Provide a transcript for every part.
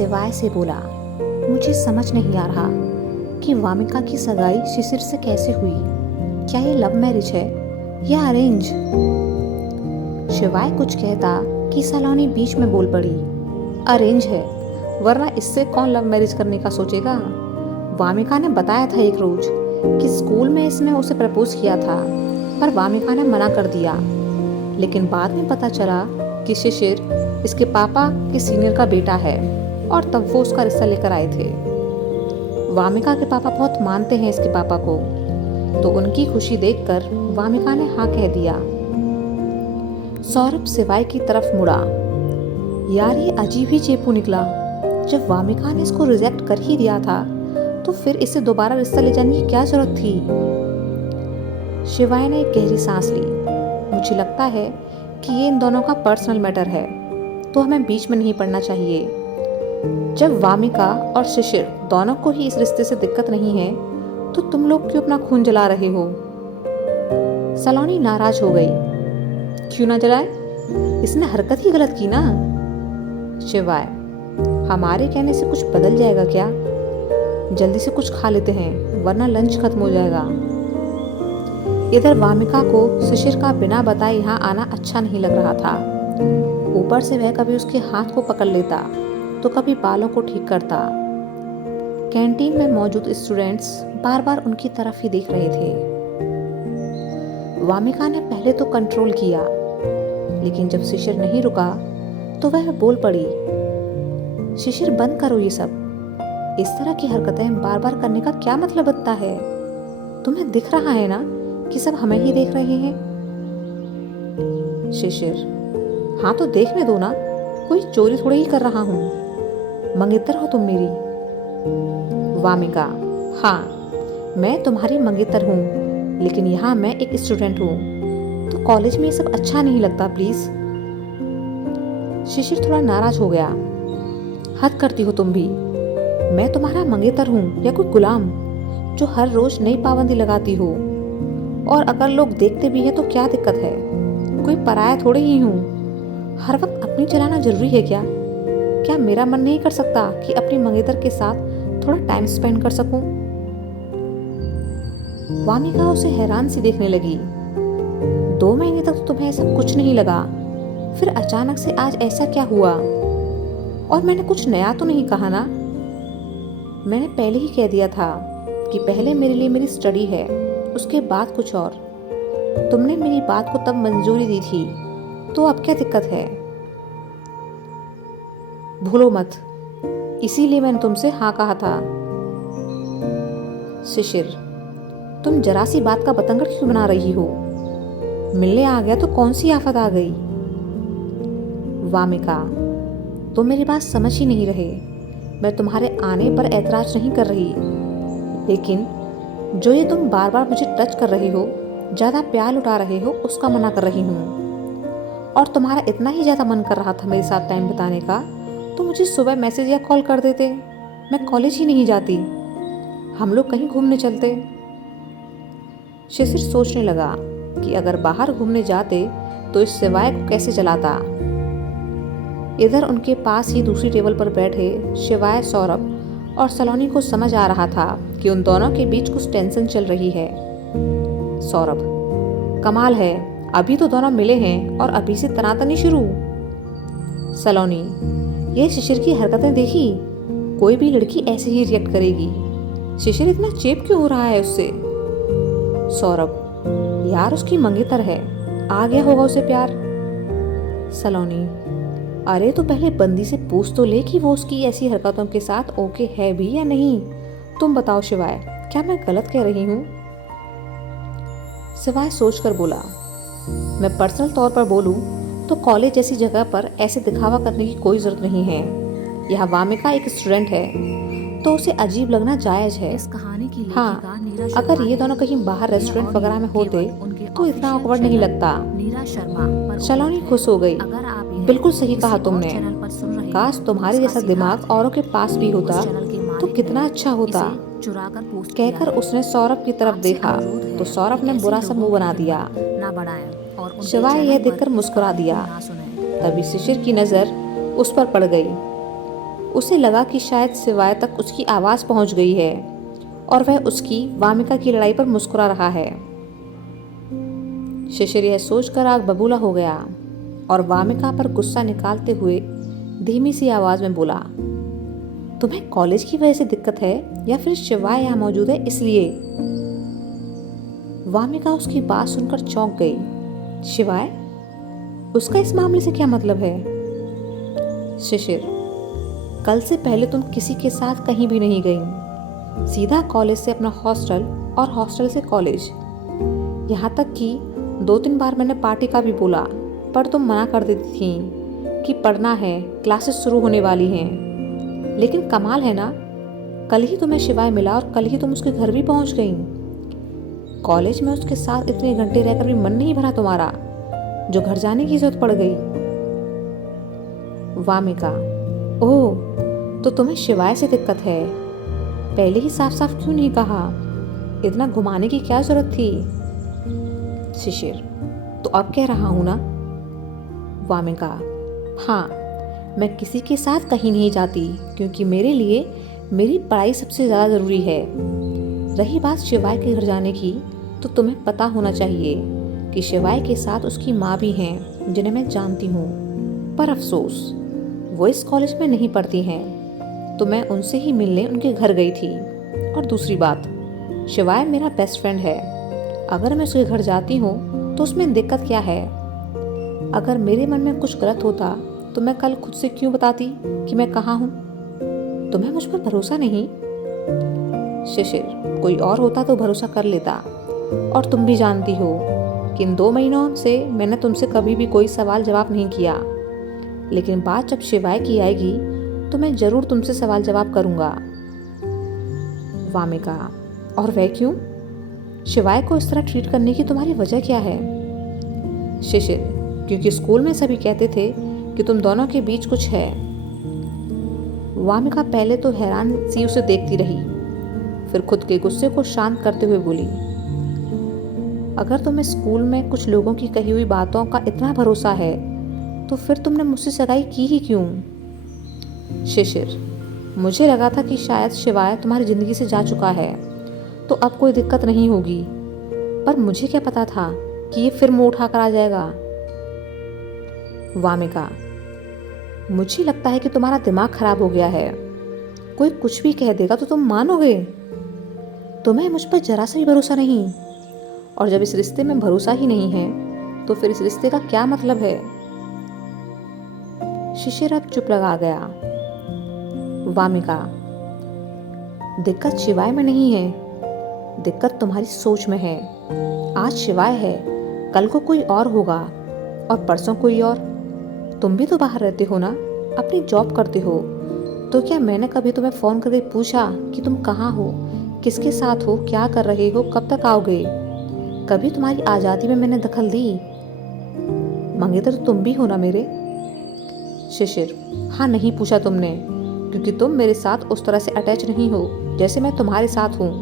शिवाय से बोला, मुझे समझ नहीं आ रहा कि वामिका की सगाई शिशिर से कैसे हुई। क्या ये लव मैरिज है या अरेंज? शिवाय कुछ कहता कि सलोनी बीच में बोल पड़ी, अरेंज है, वरना इससे कौन लव मैरिज करने का सोचेगा। वामिका ने बताया था एक रोज कि स्कूल में इसने उसे प्रपोज किया था, पर वामिका ने मना कर दिया। लेकिन बाद में पता चला कि शिशिर इसके पापा के सीनियर का बेटा है और तब वो उसका रिश्ता लेकर आए थे। वामिका के पापा बहुत मानते हैं इसके पापा को, तो उनकी खुशी देखकर वामिका ने हाँ कह दिया। सौरभ शिवाय की तरफ मुड़ा। यार ये अजीब ही चेपू निकला। जब वामिका ने इसको रिजेक्ट कर ही दिया था तो फिर इसे दोबारा रिश्ता ले जाने की क्या जरूरत थी। शिवाय ने एक गहरी सांस ली। मुझे लगता है कि ये इन दोनों का पर्सनल मैटर है, तो हमें बीच में नहीं पड़ना चाहिए। जब वामिका और शिशिर दोनों को ही इस रिश्ते से दिक्कत नहीं है, तो तुम लोग क्यों अपना खून जला रहे हो? सलोनी नाराज हो गई। क्यों ना जलाए, इसने हरकत ही गलत की ना। शिवाय, हमारे कहने से कुछ बदल जाएगा क्या? जल्दी से कुछ खा लेते हैं, वरना लंच खत्म हो जाएगा। इधर वामिका को शिशिर का बिना बताए यहाँ आना अच्छा नहीं लग रहा था। ऊपर से वह कभी उसके हाथ को पकड़ लेता तो कभी बालों को ठीक करता। कैंटीन में मौजूद स्टूडेंट्स बार बार उनकी तरफ ही देख रहे थे। वामिका ने पहले तो कंट्रोल किया, लेकिन जब शिशिर नहीं रुका तो वह बोल पड़ी, शिशिर बंद करो ये सब। इस तरह की हरकतें बार बार करने का क्या मतलब बनता है? तुम्हें दिख रहा है ना कि सब हमें ही देख रहे हैं। शिशिर, हाँ तो देखने दो ना, कोई चोरी थोड़ी ही कर रहा हूँ। मंगेतर हो तुम मेरी। वामिका, हाँ मैं तुम्हारी मंगेतर हूँ, लेकिन यहाँ मैं एक स्टूडेंट हूँ, तो कॉलेज में ये सब अच्छा नहीं लगता प्लीज। शिशिर थोड़ा नाराज हो गया। हद करती हो तुम भी। मैं तुम्हारा मंगेतर हूँ या कोई गुलाम जो हर रोज नई पाबंदी लगाती हो? और अगर लोग देखते भी हैं तो क्या दिक्कत है? कोई पराया थोड़ी ही हूँ। हर वक्त अपनी चलाना जरूरी है क्या? क्या मेरा मन नहीं कर सकता कि अपनी मंगेतर के साथ थोड़ा टाइम स्पेंड कर सकूं? वामिका उसे हैरान सी देखने लगी। 2 महीने तक तो तुम्हें ऐसा कुछ नहीं लगा, फिर अचानक से आज ऐसा क्या हुआ? और मैंने कुछ नया तो नहीं कहा ना? मैंने पहले ही कह दिया था कि पहले मेरे लिए मेरी स्टडी है, उसके बाद कुछ और। तुमने मेरी बात को तब मंजूरी दी थी, तो अब क्या दिक्कत है? भूलो मत, इसीलिए मैंने तुमसे हाँ कहा था। शिशिर, तुम जरा सी बात का बतंगड़ क्यों बना रही हो? मिलने आ गया तो कौन सी आफत आ गई? वामिका, तुम मेरी बात समझ ही नहीं रहे। मैं तुम्हारे आने पर ऐतराज नहीं कर रही, लेकिन जो ये तुम बार बार मुझे टच कर रहे हो, ज्यादा प्यार लुटा रहे हो, उसका मना कर रही हूँ। और तुम्हारा इतना ही ज्यादा मन कर रहा था मेरे साथ टाइम बिताने का, तो मुझे सुबह मैसेज या कॉल कर देते। मैं कॉलेज ही नहीं जाती, हम लोग कहीं घूमने चलते। शिशिर सोचने लगा कि अगर बाहर घूमने जाते तो इस शिवाय को कैसे चलाता। इधर उनके पास ही दूसरी टेबल पर बैठे शिवाय, सौरभ और सलोनी को समझ आ रहा था कि उन दोनों के बीच कुछ टेंशन चल रही है। सौरभ, कमाल है, अभी तो दोनों मिले हैं और अभी से तनातनी शुरू। सलोनी, ये शिशिर की हरकतें देखी? कोई भी लड़की ऐसे ही रिएक्ट करेगी। शिशिर इतना चेप क्यों हो रहा है उससे? सौरभ, यार उसकी मंगेतर है, आ गया होगा उसे प्यार। सलोनी, अरे तो पहले बंदी से पूछ तो ले कि वो उसकी ऐसी हरकतों के साथ ओके है भी या नहीं। तुम बताओ शिवाय, क्या मैं गलत कह रही हूँ? शिवाय सोचकर बोला, मैं पर्सनल तौर पर बोलूं तो कॉलेज जैसी जगह पर ऐसे दिखावा करने की कोई जरूरत नहीं है। यह वामिका एक स्टूडेंट है, तो उसे अजीब लगना जायज है। इस कहानी की हाँ, अगर ये दोनों कहीं बाहर रेस्टोरेंट वगैरह में होते तो इतना ऑकवर्ड नहीं लगता। सलोनी खुश हो गई। बिल्कुल सही कहा तुमने। काश तुम्हारे जैसा दिमाग औरों के पास भी होता तो कितना अच्छा होता। कहकर उसने सौरभ की तरफ देखा तो सौरभ ने बुरा सा मुंह बना दिया। शिवाय यह देखकर मुस्कुरा दिया। तभी शिशिर की नजर उस पर पड़ गई। उसे लगा कि शायद शिवाय तक उसकी आवाज़ पहुंच गई है और वह उसकी वामिका की लड़ाई पर मुस्कुरा रहा है। शिशिर यह सोचकर आग बबूला हो गया और वामिका पर गुस्सा निकालते हुए धीमी सी आवाज में बोला, तुम्हें कॉलेज की वजह से दिक्कत है या फिर शिवाय यहाँ मौजूद है इसलिए? वामिका उसकी बात सुनकर चौंक गई। शिवाय? उसका इस मामले से क्या मतलब है? शिशिर, कल से पहले तुम किसी के साथ कहीं भी नहीं गई, सीधा कॉलेज से अपना हॉस्टल और हॉस्टल से कॉलेज। यहाँ तक कि 2-3 बार मैंने पार्टी का भी बोला, पर तुम मना कर देती थी कि पढ़ना है, क्लासेस शुरू होने वाली हैं। लेकिन कमाल है ना, कल ही तुम्हें शिवाय मिला और कल ही तुम उसके घर भी पहुंच गई। कॉलेज में उसके साथ इतने घंटे रहकर भी मन नहीं भरा तुम्हारा, जो घर जाने की जरूरत पड़ गई। वामिका, ओह, तो तुम्हें शिवाय से दिक्कत है। पहले ही साफ साफ क्यों नहीं कहा? इतना घुमाने की क्या जरूरत थी? शिशिर, तो अब कह रहा हूं ना। वामिका, हाँ, मैं किसी के साथ कहीं नहीं जाती क्योंकि मेरे लिए मेरी पढ़ाई सबसे ज़्यादा ज़रूरी है। रही बात शिवाय के घर जाने की, तो तुम्हें पता होना चाहिए कि शिवाय के साथ उसकी माँ भी हैं जिन्हें मैं जानती हूँ, पर अफसोस वो इस कॉलेज में नहीं पढ़ती हैं, तो मैं उनसे ही मिलने उनके घर गई थी। और दूसरी बात, शिवाय मेरा बेस्ट फ्रेंड है। अगर मैं उसके घर जाती हूँ तो उसमें दिक्कत क्या है? अगर मेरे मन में कुछ गलत होता तो मैं कल खुद से क्यों बताती कि मैं कहाँ हूँ? तुम्हें मुझ पर भरोसा नहीं? शिशिर, कोई और होता तो भरोसा कर लेता। और तुम भी जानती हो कि इन 2 महीनों से मैंने तुमसे कभी भी कोई सवाल जवाब नहीं किया, लेकिन बात जब शिवाय की आएगी तो मैं जरूर तुमसे सवाल जवाब करूंगा। वामिका, और वह क्यों? शिवाय को इस तरह ट्रीट करने की तुम्हारी वजह क्या है? शिशिर, क्योंकि स्कूल में सभी कहते थे कि तुम दोनों के बीच कुछ है। वामिका पहले तो हैरान सी उसे देखती रही, फिर खुद के गुस्से को शांत करते हुए बोली, अगर तुम्हें स्कूल में कुछ लोगों की कही हुई बातों का इतना भरोसा है तो फिर तुमने मुझसे सगाई की ही क्यों? शिशिर, मुझे लगा था कि शायद शिवाय तुम्हारी जिंदगी से जा चुका है तो अब कोई दिक्कत नहीं होगी, पर मुझे क्या पता था कि ये फिर मुंह उठाकर आ जाएगा। वामिका, मुझे लगता है कि तुम्हारा दिमाग खराब हो गया है। कोई कुछ भी कह देगा तो तुम मानोगे? तुम्हें मुझ पर जरा सा भी भरोसा नहीं, और जब इस रिश्ते में भरोसा ही नहीं है तो फिर इस रिश्ते का क्या मतलब है? शिशिर अब चुप लगा गया। वामिका, दिक्कत शिवाय में नहीं है, दिक्कत तुम्हारी सोच में है। आज शिवाय है, कल को कोई और होगा और परसों कोई और। तुम भी तो बाहर रहते हो ना, अपनी जॉब करते हो, तो क्या मैंने कभी तुम्हें फोन करके पूछा कि तुम कहाँ हो, किसके साथ हो, क्या कर रहे हो, कब तक आओगे? कभी तुम्हारी आज़ादी में मैंने दखल दी? मंगेतर तो तुम भी हो ना मेरे। शिशिर, हाँ, नहीं पूछा तुमने, क्योंकि तुम मेरे साथ उस तरह से अटैच नहीं हो जैसे मैं तुम्हारे साथ हूँ।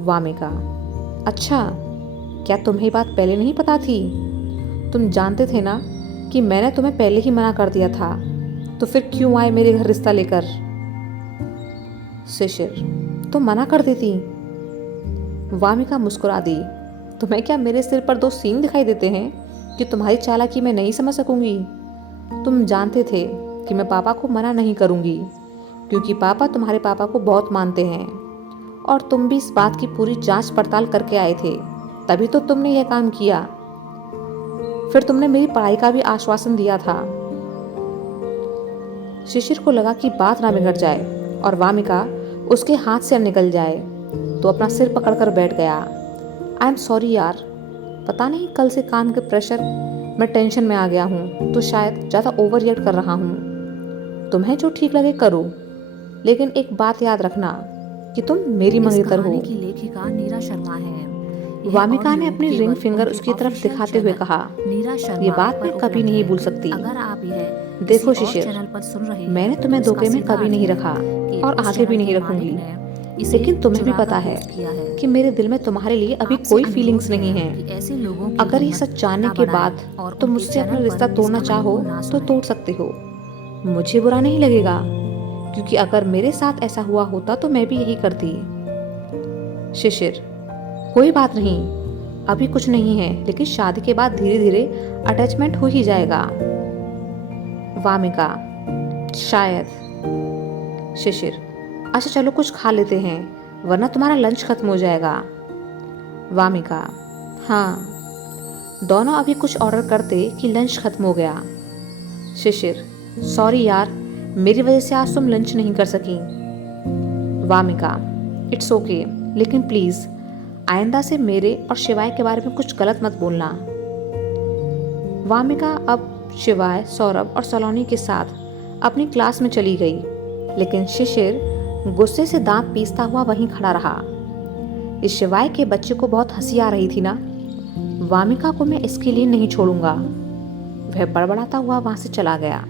वामिका, अच्छा, क्या तुम्हें ये बात पहले नहीं पता थी? तुम जानते थे ना कि मैंने तुम्हें पहले ही मना कर दिया था, तो फिर क्यों आए मेरे घर रिश्ता लेकर? शिशिर, तुम मना कर देती। वामिका मुस्कुरा दी। तुम्हें क्या मेरे सिर पर 2 सींग दिखाई देते हैं कि तुम्हारी चालाकी मैं नहीं समझ सकूंगी? तुम जानते थे कि मैं पापा को मना नहीं करूंगी, क्योंकि पापा तुम्हारे पापा को बहुत मानते हैं, और तुम भी इस बात की पूरी जांच पड़ताल करके आए थे, तभी तो तुमने यह काम किया। फिर तुमने मेरी पढ़ाई का भी आश्वासन दिया था। शिशिर को लगा कि बात ना बिगड़ जाए और वामिका उसके हाथ से निकल जाए, तो अपना सिर पकड़कर बैठ गया। आई एम सॉरी यार, पता नहीं कल से काम के प्रेशर में टेंशन में आ गया हूँ, तो शायद ज़्यादा ओवर रिएक्ट कर रहा हूँ। तुम्हें जो ठीक लगे करो, लेकिन एक बात याद रखना कि तुम मेरी मंगेतर हो। की लेखिका नीरा शर्मा है। वामिका ने अपनी रिंग फिंगर उसकी तरफ दिखाते हुए कहा, ये बात मैं कभी नहीं भूल सकती। अगर आप यह देखो शिशिर, मैंने तुम्हें धोखे में कभी नहीं रखा और आगे भी नहीं रखूंगी, लेकिन तुम्हें भी पता है कि मेरे दिल में तुम्हारे लिए अभी कोई फीलिंग्स नहीं है। अगर ये सच जानने के बाद तुम मुझसे अपना रिश्ता तोड़ना चाहो तो तोड़ सकते हो, मुझे बुरा नहीं लगेगा, क्योंकि अगर मेरे साथ ऐसा हुआ होता तो मैं भी यही करती। शिशिर, कोई बात नहीं, अभी कुछ नहीं है, लेकिन शादी के बाद धीरे धीरे अटैचमेंट हो ही जाएगा। वामिका, शायद। शिशिर, अच्छा चलो कुछ खा लेते हैं, वरना तुम्हारा लंच खत्म हो जाएगा। वामिका, हाँ। दोनों अभी कुछ ऑर्डर करते कि लंच खत्म हो गया। शिशिर, सॉरी यार, मेरी वजह से आज तुम लंच नहीं कर सकी। वामिका, इट्स ओके, लेकिन प्लीज़ आइंदा से मेरे और शिवाय के बारे में कुछ गलत मत बोलना। वामिका अब शिवाय, सौरभ और सलोनी के साथ अपनी क्लास में चली गई, लेकिन शिशिर गुस्से से दांत पीसता हुआ वहीं खड़ा रहा। इस शिवाय के बच्चे को बहुत हंसी आ रही थी ना। वामिका को मैं इसके लिए नहीं छोड़ूंगा। वह बड़बड़ाता हुआ वहां से चला गया।